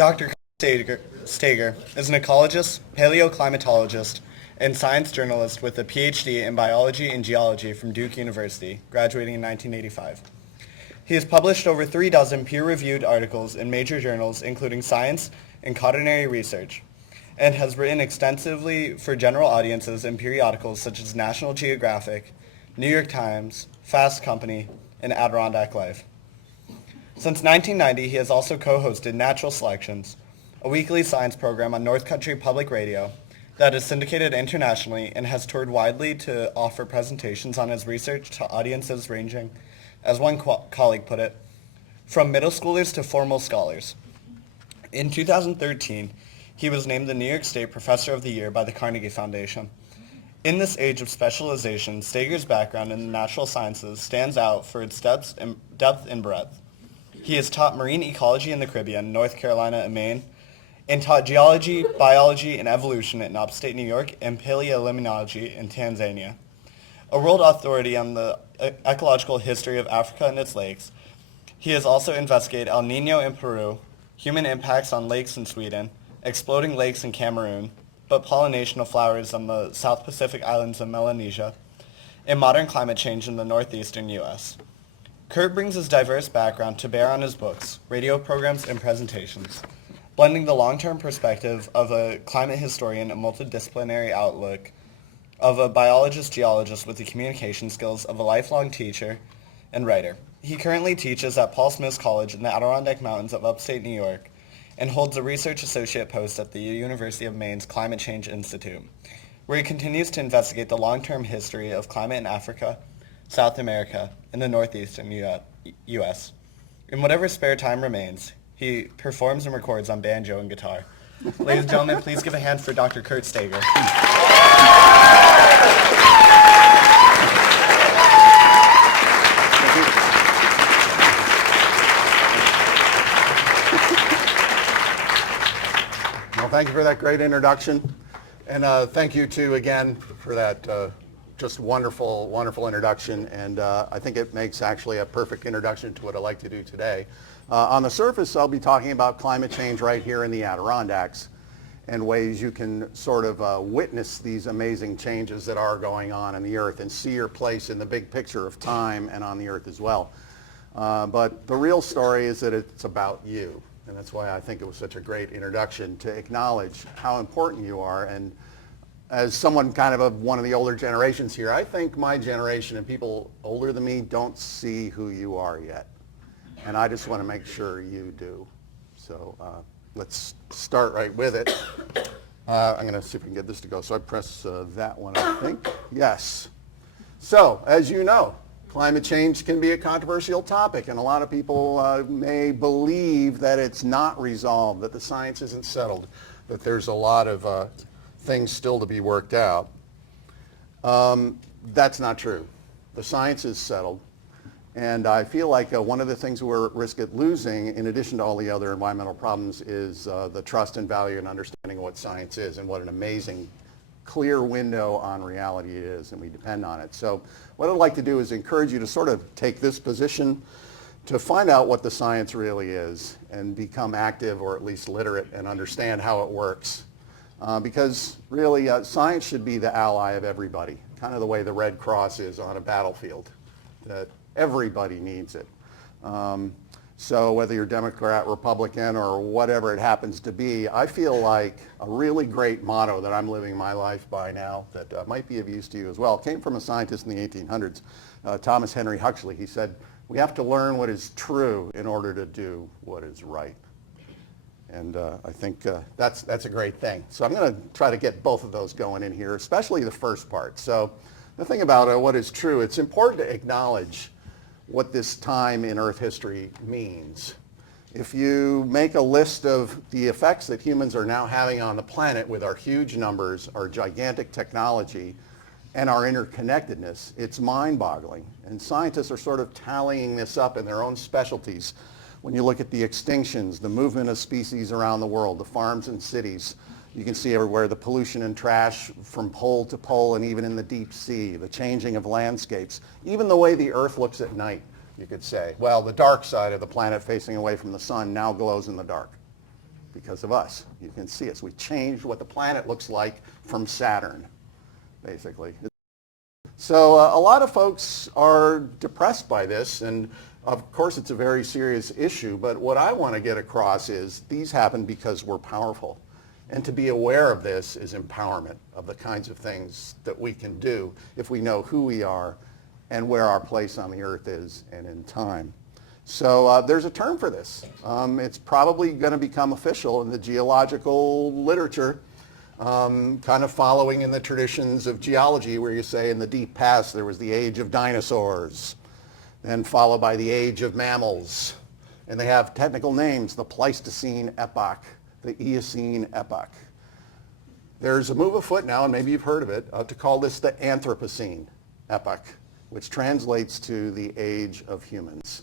Dr. Stager is an ecologist, paleoclimatologist, and science journalist with a PhD in biology and geology from Duke University, graduating in 1985. He has published over 36 peer-reviewed articles in major journals including Science and Quaternary Research, and has written extensively for general audiences in periodicals such as National Geographic, New York Times, Fast Company, and Adirondack Life. Since 1990, he has also co-hosted Natural Selections, a weekly science program on North Country Public Radio that is syndicated internationally and has toured widely to offer presentations on his research to audiences ranging, as one colleague put it, from middle schoolers to formal scholars. In 2013, he was named the New York State Professor of the Year by the Carnegie Foundation. In this age of specialization, Stager's background in the natural sciences stands out for its depth and breadth. He has taught marine ecology in the Caribbean, North Carolina, and Maine, and taught geology, biology, and evolution in upstate New York and paleolimnology in Tanzania. A world authority on the ecological history of Africa and its lakes, he has also investigated El Nino in Peru, human impacts on lakes in Sweden, exploding lakes in Cameroon, but pollination of flowers on the South Pacific islands of Melanesia, and modern climate change in the northeastern U.S. Curt brings his diverse background to bear on his books, radio programs, and presentations, blending the long-term perspective of a climate historian and multidisciplinary outlook of a biologist-geologist with the communication skills of a lifelong teacher and writer. He currently teaches at Paul Smith College in the Adirondack Mountains of upstate New York and holds a research associate post at the University of Maine's Climate Change Institute, where he continues to investigate the long-term history of climate in Africa, South America, and the northeastern U.S. In whatever spare time remains, he performs and records on banjo and guitar. Ladies and gentlemen, please give a hand for Dr. Curt Stager. Well, thank you for that great introduction. And thank you, too, again, for that just wonderful, wonderful introduction. And I think it makes actually a perfect introduction to what I'd like to do today. On the surface, I'll be talking about climate change right here in the Adirondacks and ways you can sort of witness these amazing changes that are going on in the earth and see your place in the big picture of time and on the earth as well. But the real story is that it's about you. And that's why I think it was such a great introduction to acknowledge how important you are. And as someone kind of one of the older generations here, I think my generation and people older than me don't see who you are yet. And I just want to make sure you do. So let's start right with it. I'm going to see if we can get this to go. So I press that one, I think. Yes. So, as you know, climate change can be a controversial topic, and a lot of people may believe that it's not resolved, that the science isn't settled, that there's a lot of things still to be worked out. That's not true. The science is settled. And I feel like one of the things we're at risk at losing, in addition to all the other environmental problems, is the trust and value and understanding of what science is and what an amazing, clear window on reality it is, and we depend on it. So what I'd like to do is encourage you to sort of take this position to find out what the science really is and become active or at least literate and understand how it works. Because really, science should be the ally of everybody, kind of the way the Red Cross is on a battlefield. That everybody needs it. So whether you're Democrat, Republican, or whatever it happens to be, I feel like a really great motto that I'm living my life by now that might be of use to you as well came from a scientist in the 1800s, Thomas Henry Huxley. He said, we have to learn what is true in order to do what is right. And I think that's a great thing. So I'm going to try to get both of those going in here, especially the first part. So the thing about what is true, it's important to acknowledge what this time in Earth history means. If you make a list of the effects that humans are now having on the planet with our huge numbers, our gigantic technology, and our interconnectedness, it's mind-boggling. And scientists are sort of tallying this up in their own specialties. When you look at the extinctions, the movement of species around the world, the farms and cities, you can see everywhere the pollution and trash from pole to pole and even in the deep sea, the changing of landscapes, even the way the Earth looks at night, you could say. Well, the dark side of the planet facing away from the sun now glows in the dark. because of us. You can see us. We changed what the planet looks like from Saturn, basically. So a lot of folks are depressed by this, and of course it's a very serious issue, but what I want to get across is these happen because we're powerful. And to be aware of this is empowerment of the kinds of things that we can do if we know who we are and where our place on the earth is and in time. So there's a term for this. It's probably going to become official in the geological literature, kind of following in the traditions of geology, where you say in the deep past there was the age of dinosaurs, then followed by the age of mammals. And they have technical names: the Pleistocene epoch, the Eocene epoch. There's a move afoot now, and maybe you've heard of it, to call this the Anthropocene epoch, which translates to the age of humans.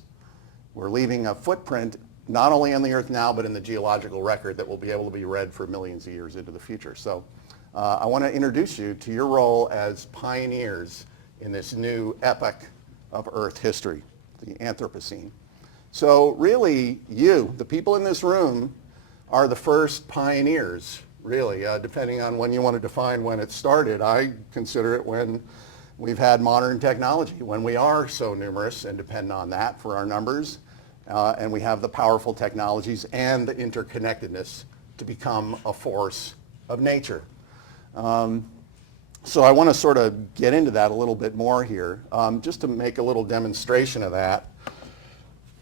We're leaving a footprint not only on the earth now, but in the geological record that will be able to be read for millions of years into the future. So I want to introduce you to your role as pioneers in this new epoch of Earth history, the Anthropocene. So really, you, the people in this room, are the first pioneers, really, depending on when you want to define when it started. I consider it when we've had modern technology, when we are so numerous and depend on that for our numbers, and we have the powerful technologies and the interconnectedness to become a force of nature. So I want to sort of get into that a little bit more here, just to make a little demonstration of that.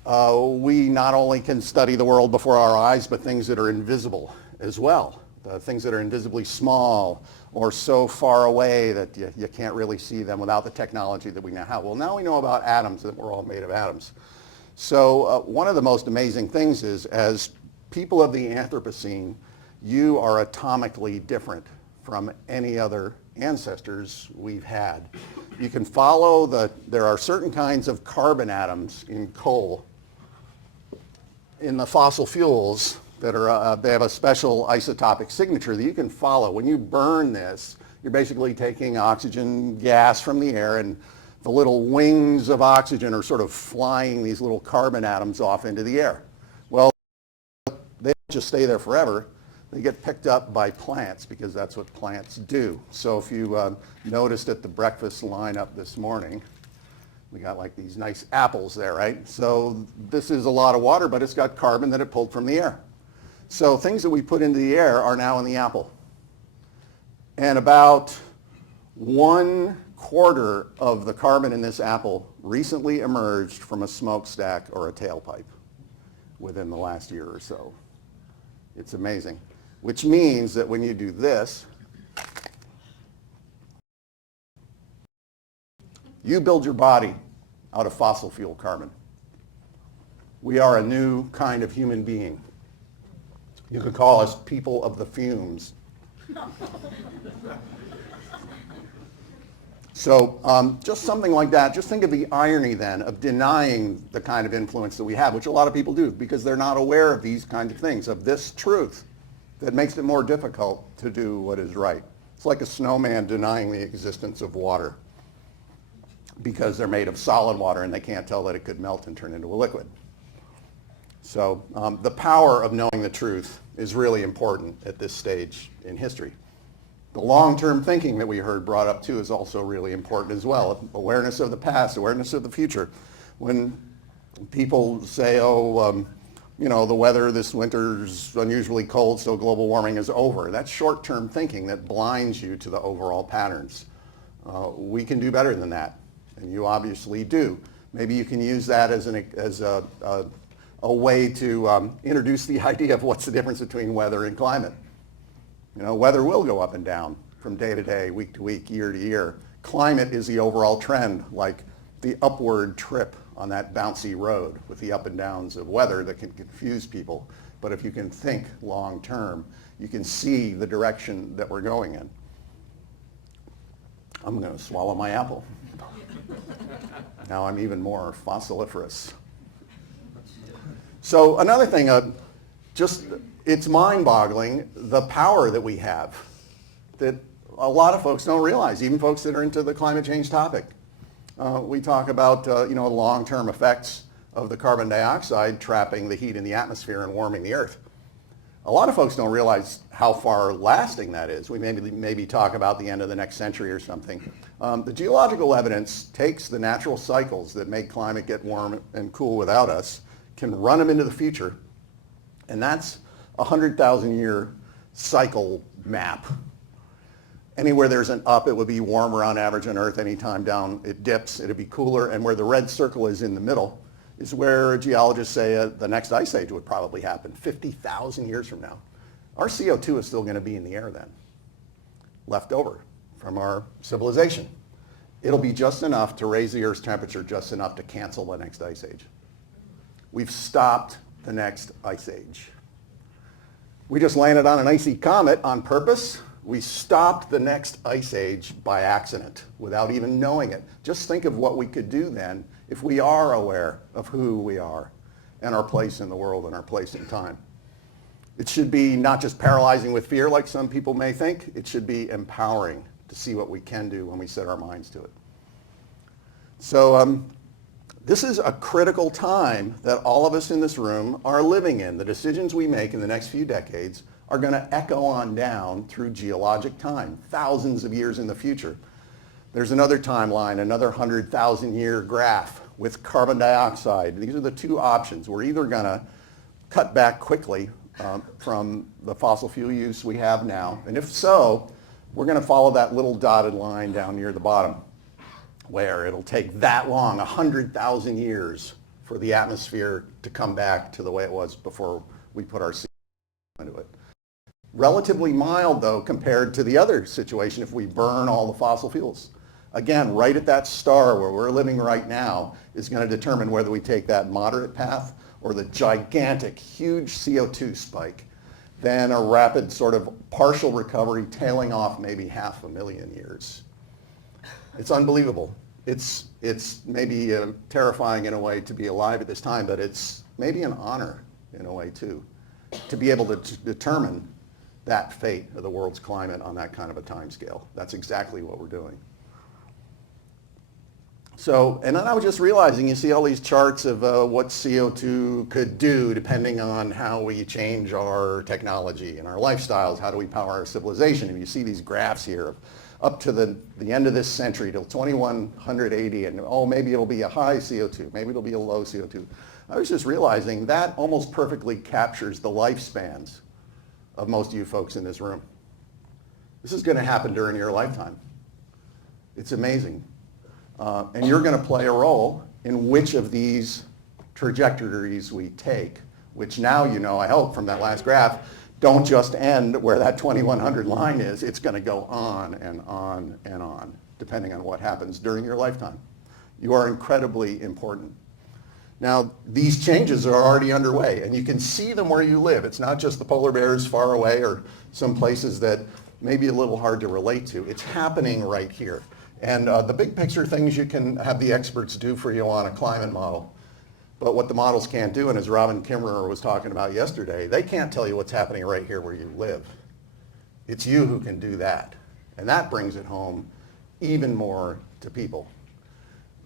We not only can study the world before our eyes, but things that are invisible as well. Things that are invisibly small or so far away that you can't really see them without the technology that we now have. Well, now we know about atoms, that we're all made of atoms. So one of the most amazing things is, as people of the Anthropocene, you are atomically different from any other ancestors we've had. You can follow there are certain kinds of carbon atoms in coal, in the fossil fuels, that are, they have a special isotopic signature that you can follow. When you burn this, you're basically taking oxygen gas from the air, and the little wings of oxygen are sort of flying these little carbon atoms off into the air. Well, they don't just stay there forever. They get picked up by plants, because that's what plants do. So if you noticed at the breakfast lineup this morning, we got like these nice apples there, right? So this is a lot of water, but it's got carbon that it pulled from the air. So things that we put into the air are now in the apple. And about 1/4 of the carbon in this apple recently emerged from a smokestack or a tailpipe within the last year or so. It's amazing. Which means that when you do this, you build your body out of fossil fuel carbon. We are a new kind of human being. You could call us people of the fumes. So just something like that. Just think of the irony then of denying the kind of influence that we have, which a lot of people do, because they're not aware of these kinds of things, of this truth that makes it more difficult to do what is right. It's like a snowman denying the existence of water because they're made of solid water and they can't tell that it could melt and turn into a liquid. So the power of knowing the truth is really important at this stage in history. The long-term thinking that we heard brought up too is also really important as well. Awareness of the past, awareness of the future. When people say, you know, the weather this winter's unusually cold, so global warming is over. That's short-term thinking that blinds you to the overall patterns. We can do better than that, and you obviously do. Maybe you can use that as a way to introduce the idea of what's the difference between weather and climate. You know, weather will go up and down from day to day, week to week, year to year. Climate is the overall trend, like the upward trip on that bouncy road with the up and downs of weather that can confuse people. But if you can think long term, you can see the direction that we're going in. I'm going to swallow my apple. Now I'm even more fossiliferous. So another thing, it's mind-boggling, the power that we have that a lot of folks don't realize, even folks that are into the climate change topic. We talk about long-term effects of the carbon dioxide trapping the heat in the atmosphere and warming the earth. A lot of folks don't realize how far lasting that is. We maybe talk about the end of the next century or something. The geological evidence takes the natural cycles that make climate get warm and cool without us, can run them into the future, and that's a 100,000 year cycle map. Anywhere there's an up, it would be warmer on average on Earth. Anytime down, it dips, it'd be cooler. And where the red circle is in the middle is where geologists say the next ice age would probably happen 50,000 years from now. Our CO2 is still going to be in the air then, left over from our civilization. It'll be just enough to raise the Earth's temperature, just enough to cancel the next ice age. We've stopped the next ice age. We just landed on an icy comet on purpose. We stopped the next ice age by accident without even knowing it. Just think of what we could do then if we are aware of who we are and our place in the world and our place in time. It should be not just paralyzing with fear like some people may think. It should be empowering to see what we can do when we set our minds to it. So this is a critical time that all of us in this room are living in. The decisions we make in the next few decades are going to echo on down through geologic time, thousands of years in the future. There's another timeline, another 100,000 year graph with carbon dioxide. These are the two options. We're either going to cut back quickly from the fossil fuel use we have now, and if so, we're going to follow that little dotted line down near the bottom, where it'll take that long, 100,000 years, for the atmosphere to come back to the way it was before we put our CO2 into it. Relatively mild, though, compared to the other situation if we burn all the fossil fuels. Again, right at that star where we're living right now is going to determine whether we take that moderate path or the gigantic, huge CO2 spike, then a rapid sort of partial recovery tailing off maybe 500,000 years. It's unbelievable. It's maybe terrifying in a way to be alive at this time, but it's maybe an honor in a way too, to be able to determine that fate of the world's climate on that kind of a time scale. That's exactly what we're doing. So, and then I was just realizing, you see all these charts of what CO2 could do depending on how we change our technology and our lifestyles, how do we power our civilization, and you see these graphs here of up to the end of this century till 2180, and oh, maybe it'll be a high CO2, maybe it'll be a low CO2. I was just realizing that almost perfectly captures the lifespans of most of you folks in this room. This is going to happen during your lifetime. It's amazing. And you're going to play a role in which of these trajectories we take, which now you know, I hope, from that last graph, don't just end where that 2100 line is. It's going to go on and on and on, depending on what happens during your lifetime. You are incredibly important. Now, these changes are already underway, and you can see them where you live. It's not just the polar bears far away or some places that may be a little hard to relate to. It's happening right here. And the big picture things you can have the experts do for you on a climate model. But what the models can't do, and as Robin Kimmerer was talking about yesterday, they can't tell you what's happening right here where you live. It's you who can do that. And that brings it home even more to people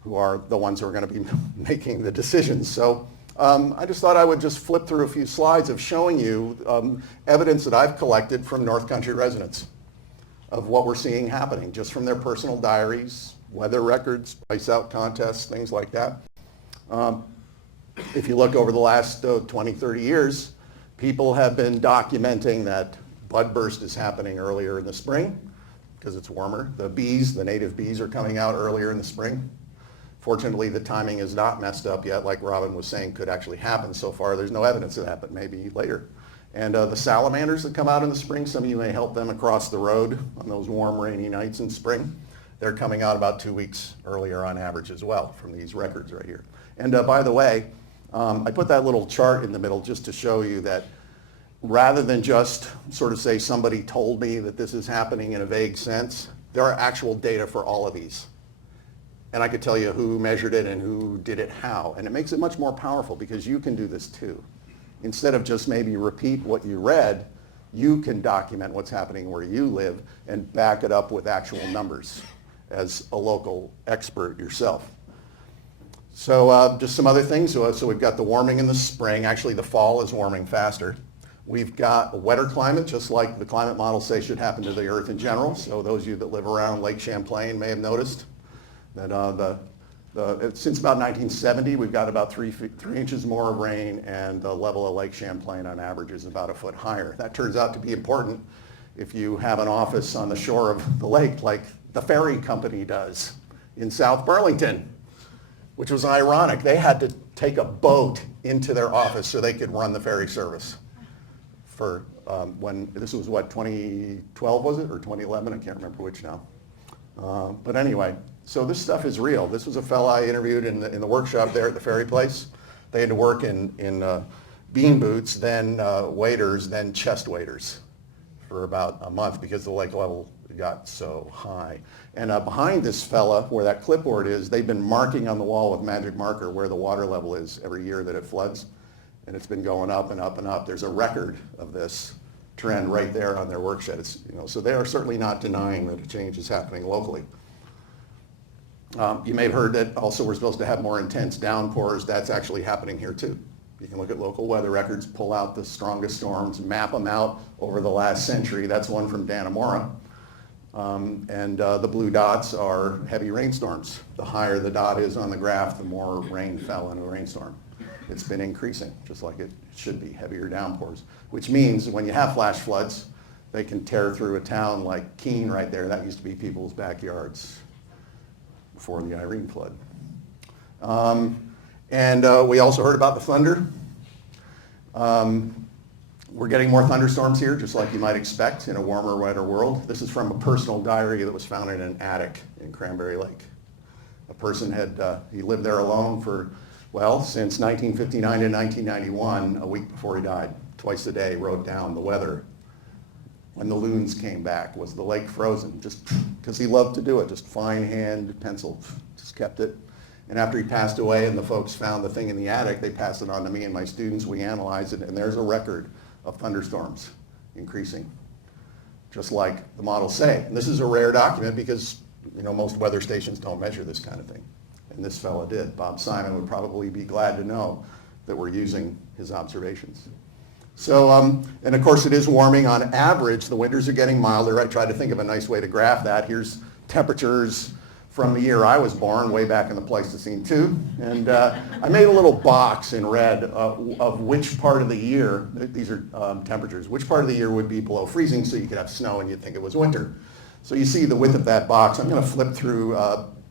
who are the ones who are going to be making the decisions. So I just thought I would just flip through a few slides of showing you evidence that I've collected from North Country residents of what we're seeing happening, just from their personal diaries, weather records, ice out contests, things like that. If you look over the last 20, 30 years, people have been documenting that bud burst is happening earlier in the spring because it's warmer. The bees, the native bees, are coming out earlier in the spring. Fortunately, the timing is not messed up yet, like Robin was saying could actually happen so far. There's no evidence of that, but maybe later. And the salamanders that come out in the spring, some of you may help them across the road on those warm, rainy nights in spring. They're coming out about 2 weeks earlier on average as well from these records right here. And by the way, I put that little chart in the middle just to show you that rather than just sort of say somebody told me that this is happening in a vague sense, there are actual data for all of these. And I could tell you who measured it and who did it how. And it makes it much more powerful because you can do this too. Instead of just maybe repeat what you read, you can document what's happening where you live and back it up with actual numbers as a local expert yourself. So just some other things. So we've got the warming in the spring. Actually, the fall is warming faster. We've got a wetter climate, just like the climate models say should happen to the Earth in general. So those of you that live around Lake Champlain may have noticed that since about 1970, we've got about 3 inches more of rain, and the level of Lake Champlain on average is about a foot higher. That turns out to be important if you have an office on the shore of the lake like the ferry company does in South Burlington, which was ironic. They had to take a boat into their office so they could run the ferry service. For when this was what, 2012 was it, or 2011? I can't remember which now. But anyway, so this stuff is real. This was a fella I interviewed in the workshop there at the ferry place. They had to work in bean boots, then waders, then chest waders for about a month because the lake level got so high. And behind this fella, where that clipboard is, they've been marking on the wall with magic marker where the water level is every year that it floods. And it's been going up and up and up. There's a record of this trend right there on their workshed. So they are certainly not denying that a change is happening locally. You may have heard that also we're supposed to have more intense downpours. That's actually happening here too. You can look at local weather records, pull out the strongest storms, map them out over the last century. That's one from Dannemora. The blue dots are heavy rainstorms. The higher the dot is on the graph, the more rain fell in a rainstorm. It's been increasing, just like it should be, heavier downpours, which means when you have flash floods, they can tear through a town like Keene right there. That used to be people's backyards before the Irene flood. We also heard about the thunder. We're getting more thunderstorms here, just like you might expect in a warmer, wetter world. This is from a personal diary that was found in an attic in Cranberry Lake. A person he lived there alone for, since 1959 to 1991, a week before he died. Twice a day, wrote down the weather. When the loons came back, was the lake frozen? Just because he loved to do it, just fine hand pencil, just kept it. And after he passed away and the folks found the thing in the attic, they passed it on to me and my students. We analyzed it, and there's a record of thunderstorms increasing, just like the models say. And this is a rare document because most weather stations don't measure this kind of thing. And this fella did. Bob Simon would probably be glad to know that we're using his observations. So, and of course it is warming. On average, the winters are getting milder. I tried to think of a nice way to graph that. Here's temperatures from the year I was born, way back in the Pleistocene too. And I made a little box in red of which part of the year, these are temperatures, which part of the year would be below freezing so you could have snow and you'd think it was winter. So you see the width of that box. I'm going to flip through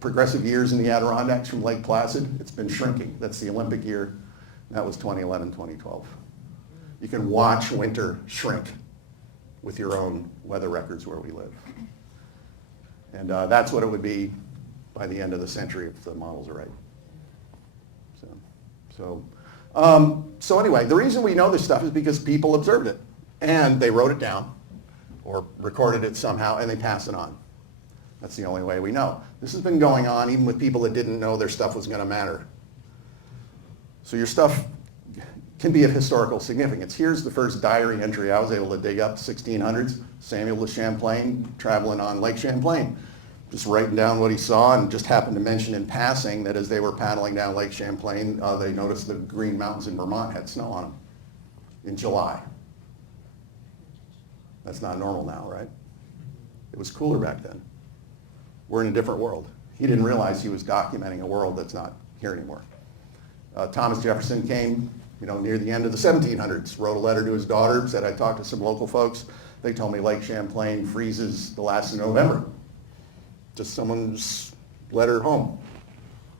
progressive years in the Adirondacks from Lake Placid. It's been shrinking. That's the Olympic year. That was 2011, 2012. You can watch winter shrink with your own weather records where we live. And that's what it would be by the end of the century if the models are right. So anyway, the reason we know this stuff is because people observed it. And they wrote it down or recorded it somehow, and they passed it on. That's the only way we know. This has been going on even with people that didn't know their stuff was going to matter. So your stuff can be of historical significance. Here's the first diary entry I was able to dig up, 1600s. Samuel de Champlain traveling on Lake Champlain, just writing down what he saw, and just happened to mention in passing that as they were paddling down Lake Champlain, they noticed the Green Mountains in Vermont had snow on them in July. That's not normal now, right? It was cooler back then. We're in a different world. He didn't realize he was documenting a world that's not here anymore. Thomas Jefferson came, near the end of the 1700s, wrote a letter to his daughter, said, I talked to some local folks. They told me Lake Champlain freezes the last of November. Just someone's letter home.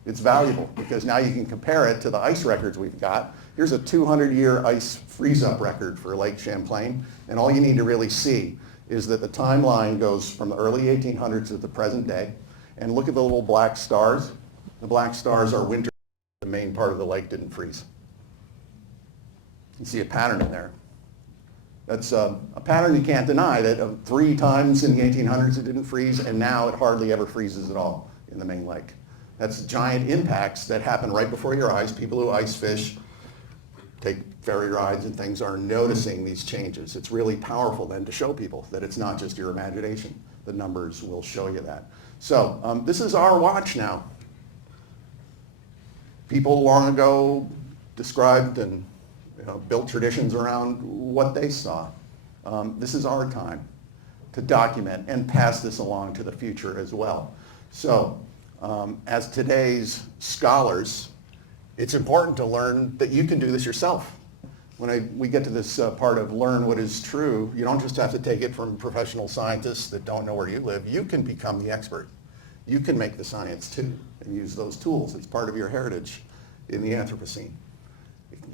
It's valuable because now you can compare it to the ice records we've got. Here's a 200-year ice freeze-up record for Lake Champlain, and all you need to really see is that the timeline goes from the early 1800s to the present day, and look at the little black stars. The black stars are winter. The main part of the lake didn't freeze. You see a pattern in there. That's a pattern you can't deny, that 3 times in the 1800s it didn't freeze, and now it hardly ever freezes at all in the main lake. That's giant impacts that happen right before your eyes. People who ice fish, take ferry rides and things, are noticing these changes. It's really powerful then to show people that it's not just your imagination. The numbers will show you that. So this is our watch now. People long ago described and built traditions around what they saw. This is our time to document and pass this along to the future as well. So as today's scholars, it's important to learn that you can do this yourself. When we get to this part of learn what is true, you don't just have to take it from professional scientists that don't know where you live. You can become the expert. You can make the science too and use those tools. It's part of your heritage in the Anthropocene.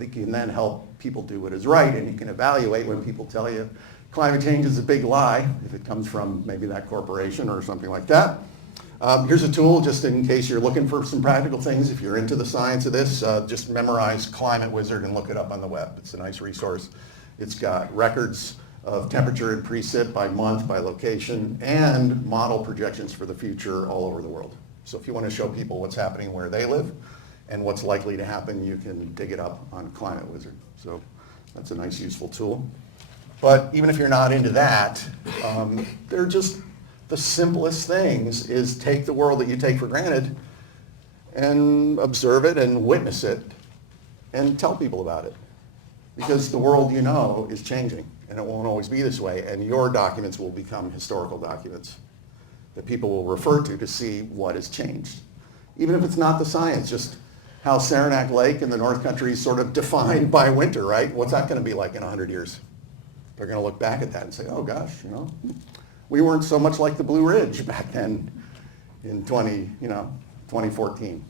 You can then help people do what is right, and you can evaluate when people tell you climate change is a big lie, if it comes from maybe that corporation or something like that. Here's a tool just in case you're looking for some practical things. If you're into the science of this, just memorize Climate Wizard and look it up on the web. It's a nice resource. It's got records of temperature and precip by month, by location, and model projections for the future all over the world. So if you want to show people what's happening where they live and what's likely to happen, you can dig it up on Climate Wizard. So that's a nice, useful tool. But even if you're not into that, they're just the simplest things is take the world that you take for granted and observe it and witness it and tell people about it. Because the world you know is changing, and it won't always be this way, and your documents will become historical documents that people will refer to see what has changed. Even if it's not the science, just how Saranac Lake in the North Country is sort of defined by winter, right? What's that going to be like in 100 years? They're going to look back at that and say, oh gosh, we weren't so much like the Blue Ridge back then in 2014.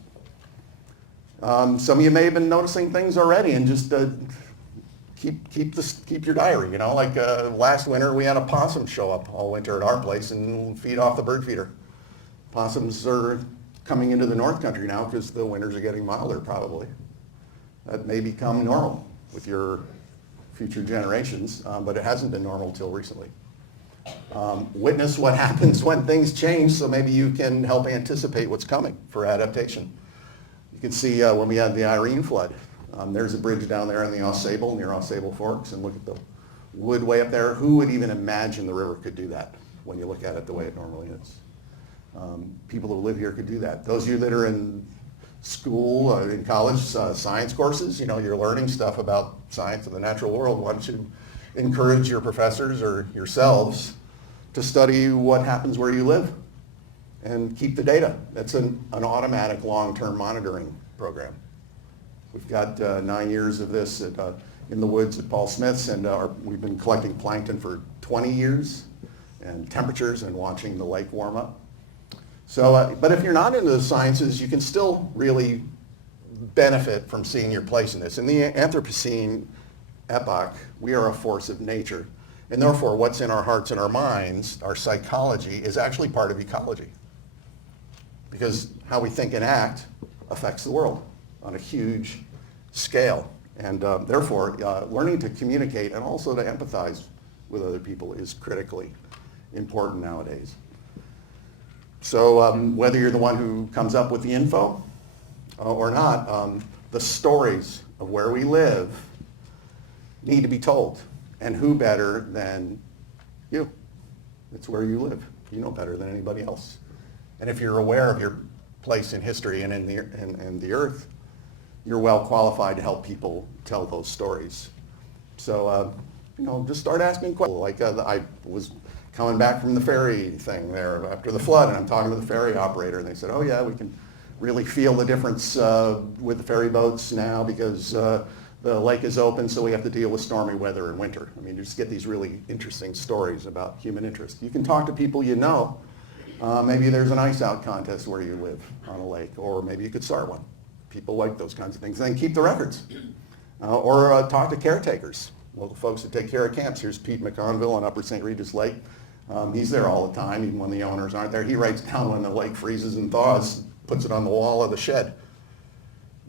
Some of you may have been noticing things already, and just keep your diary. Like last winter we had a possum show up all winter at our place and feed off the bird feeder. Possums are coming into the North Country now because the winters are getting milder probably. That may become normal with your future generations, but it hasn't been normal till recently. Witness what happens when things change so maybe you can help anticipate what's coming for adaptation. You can see when we had the Irene flood, there's a bridge down there in the Ausable, near Ausable Forks, and look at the wood way up there. Who would even imagine the river could do that when you look at it the way it normally is? People who live here could do that. Those of you that are in school, in college, science courses, you're learning stuff about science of the natural world. Why don't you encourage your professors or yourselves to study what happens where you live and keep the data. That's an automatic long-term monitoring program. We've got 9 years of this in the woods at Paul Smith's, and we've been collecting plankton for 20 years and temperatures and watching the lake warm up. So, but if you're not into the sciences, you can still really benefit from seeing your place in this. In the Anthropocene epoch, we are a force of nature. And therefore, what's in our hearts and our minds, our psychology, is actually part of ecology. Because how we think and act affects the world on a huge scale. And therefore, learning to communicate and also to empathize with other people is critically important nowadays. So whether you're the one who comes up with the info or not, the stories of where we live need to be told. And who better than you? It's where you live. You know better than anybody else. And if you're aware of your place in history and in the earth, you're well qualified to help people tell those stories. So, just start asking questions. Like I was coming back from the ferry thing there after the flood, and I'm talking to the ferry operator, and they said, oh yeah, we can really feel the difference with the ferry boats now because the lake is open, so we have to deal with stormy weather in winter. I mean, you just get these really interesting stories about human interest. You can talk to people you know. Maybe there's an ice out contest where you live on a lake, or maybe you could start one. People like those kinds of things. And then keep the records. Or talk to caretakers, local folks that take care of camps. Here's Pete McConville on Upper St. Regis Lake. He's there all the time, even when the owners aren't there. He writes down when the lake freezes and thaws, puts it on the wall of the shed.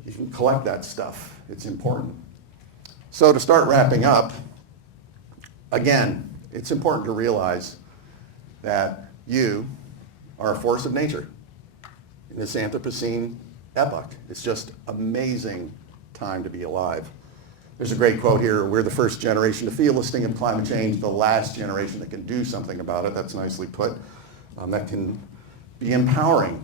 You can collect that stuff. It's important. So to start wrapping up, again, it's important to realize that you are a force of nature in this Anthropocene epoch. It's just amazing time to be alive. There's a great quote here, we're the first generation to feel the sting of climate change, the last generation that can do something about it. That's nicely put. That can be empowering.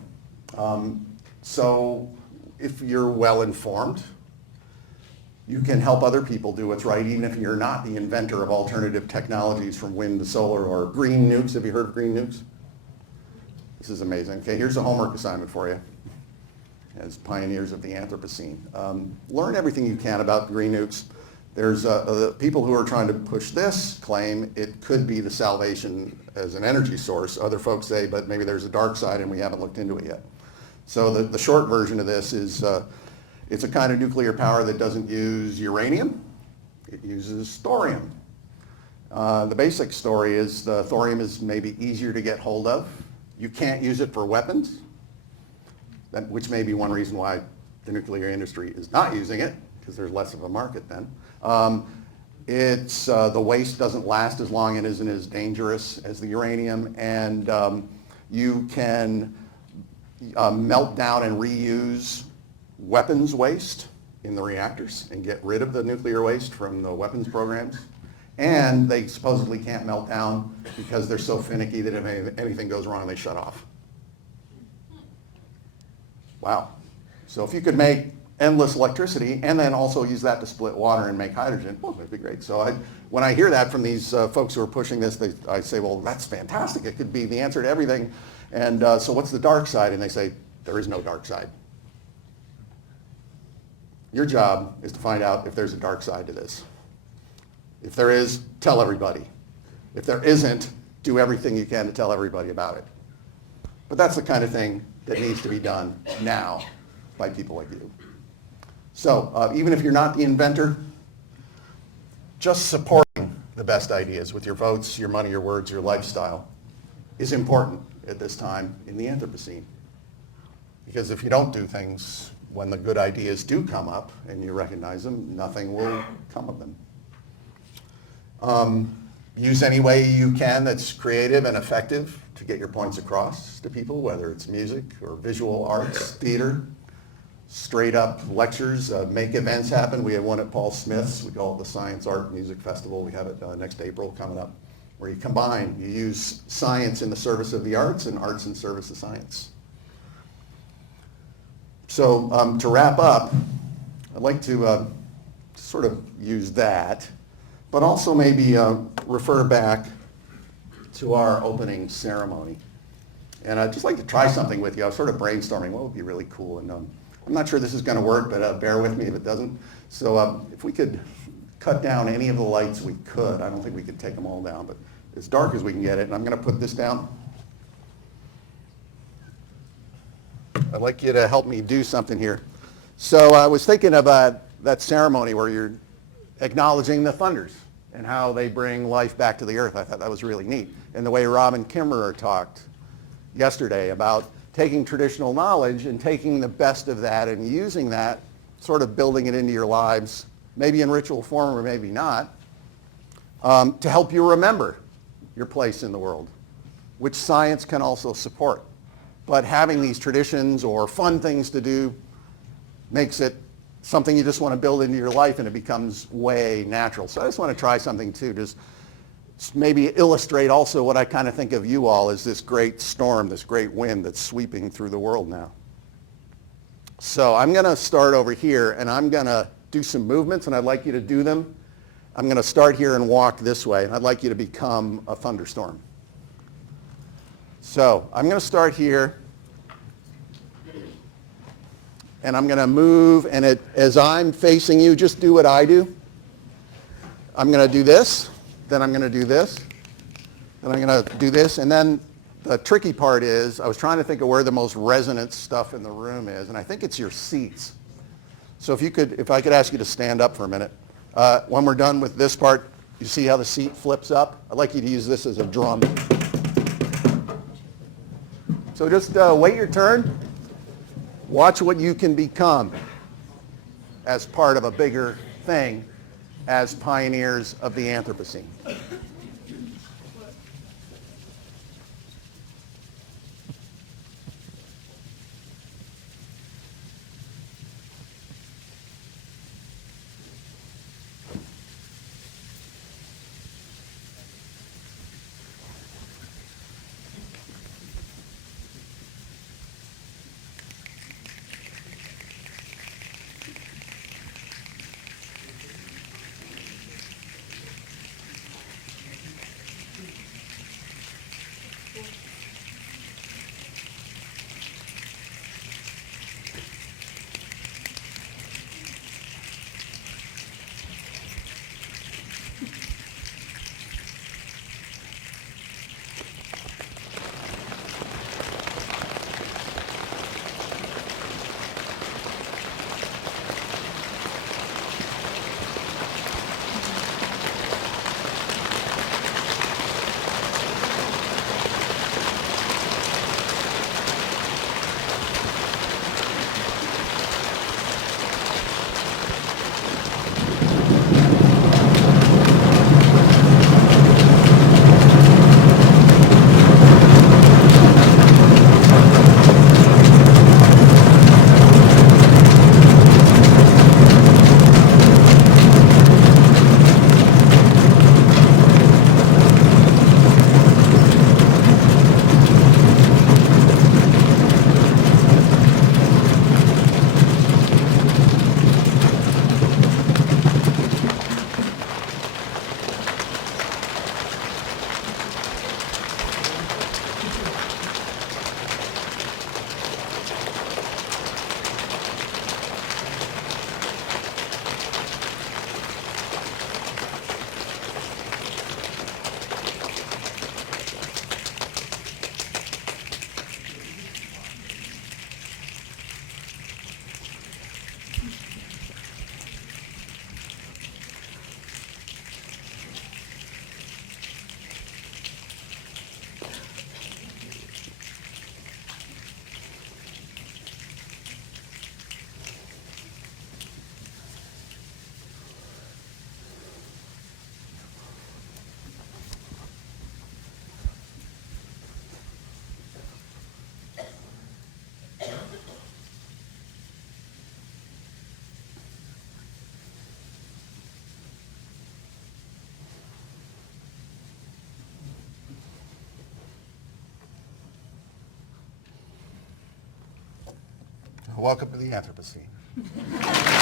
So if you're well informed, You can help other people do what's right, even if you're not the inventor of alternative technologies from wind to solar or green nukes. Have you heard of green nukes? This is amazing. Okay, here's a homework assignment for you as pioneers of the Anthropocene. Learn everything you can about green nukes. There's people who are trying to push this claim it could be the salvation as an energy source. Other folks say, but maybe there's a dark side and we haven't looked into it yet. So the short version of this is it's a kind of nuclear power that doesn't use uranium. It uses thorium. The basic story is the thorium is maybe easier to get hold of. You can't use it for weapons, which may be one reason why the nuclear industry is not using it, because there's less of a market then. The waste doesn't last as long and isn't as dangerous as the uranium, and you can melt down and reuse weapons waste in the reactors and get rid of the nuclear waste from the weapons programs. And they supposedly can't melt down because they're so finicky that if anything goes wrong, they shut off. Wow. So if you could make endless electricity and then also use that to split water and make hydrogen, well, that'd be great. So when I hear that from these folks who are pushing this, I say, well, that's fantastic. It could be the answer to everything. And so what's the dark side? And they say, there is no dark side. Your job is to find out if there's a dark side to this. If there is, tell everybody. If there isn't, do everything you can to tell everybody about it. But that's the kind of thing that needs to be done now by people like you. So even if you're not the inventor, just supporting the best ideas with your votes, your money, your words, your lifestyle is important at this time in the Anthropocene. Because if you don't do things when the good ideas do come up and you recognize them, nothing will come of them. Use any way you can that's creative and effective to get your points across to people, whether it's music or visual arts, theater, straight up lectures, make events happen. We have one at Paul Smith's. We call it the Science Art Music Festival. We have it next April coming up, where you combine, you use science in the service of the arts and arts in service of science. So to wrap up, I'd like to sort of use that, but also maybe refer back to our opening ceremony. And I'd just like to try something with you. I was sort of brainstorming what would be really cool. And I'm not sure this is going to work, but bear with me if it doesn't. So if we could cut down any of the lights we could. I don't think we could take them all down, but as dark as we can get it. And I'm going to put this down. I'd like you to help me do something here. So I was thinking about that ceremony where you're acknowledging the thunders and how they bring life back to the earth. I thought that was really neat. And the way Robin Kimmerer talked yesterday about taking traditional knowledge and taking the best of that and using that, sort of building it into your lives, maybe in ritual form or maybe not, to help you remember your place in the world, which science can also support. But having these traditions or fun things to do makes it something you just want to build into your life, and it becomes way natural. So I just want to try something too, just maybe illustrate also what I kind of think of you all as this great storm, this great wind that's sweeping through the world now. So I'm going to start over here, and I'm going to do some movements, and I'd like you to do them. I'm going to start here and walk this way, and I'd like you to become a thunderstorm. So I'm going to start here, and I'm going to move, and as I'm facing you, just do what I do. I'm going to do this, then I'm going to do this, then I'm going to do this, and then the tricky part is I was trying to think of where the most resonant stuff in the room is, and I think it's your seats. So if I could ask you to stand up for a minute. When we're done with this part, you see how the seat flips up? I'd like you to use this as a drum. So just wait your turn. Watch what you can become as part of a bigger thing as pioneers of the Anthropocene. Welcome to the Anthropocene.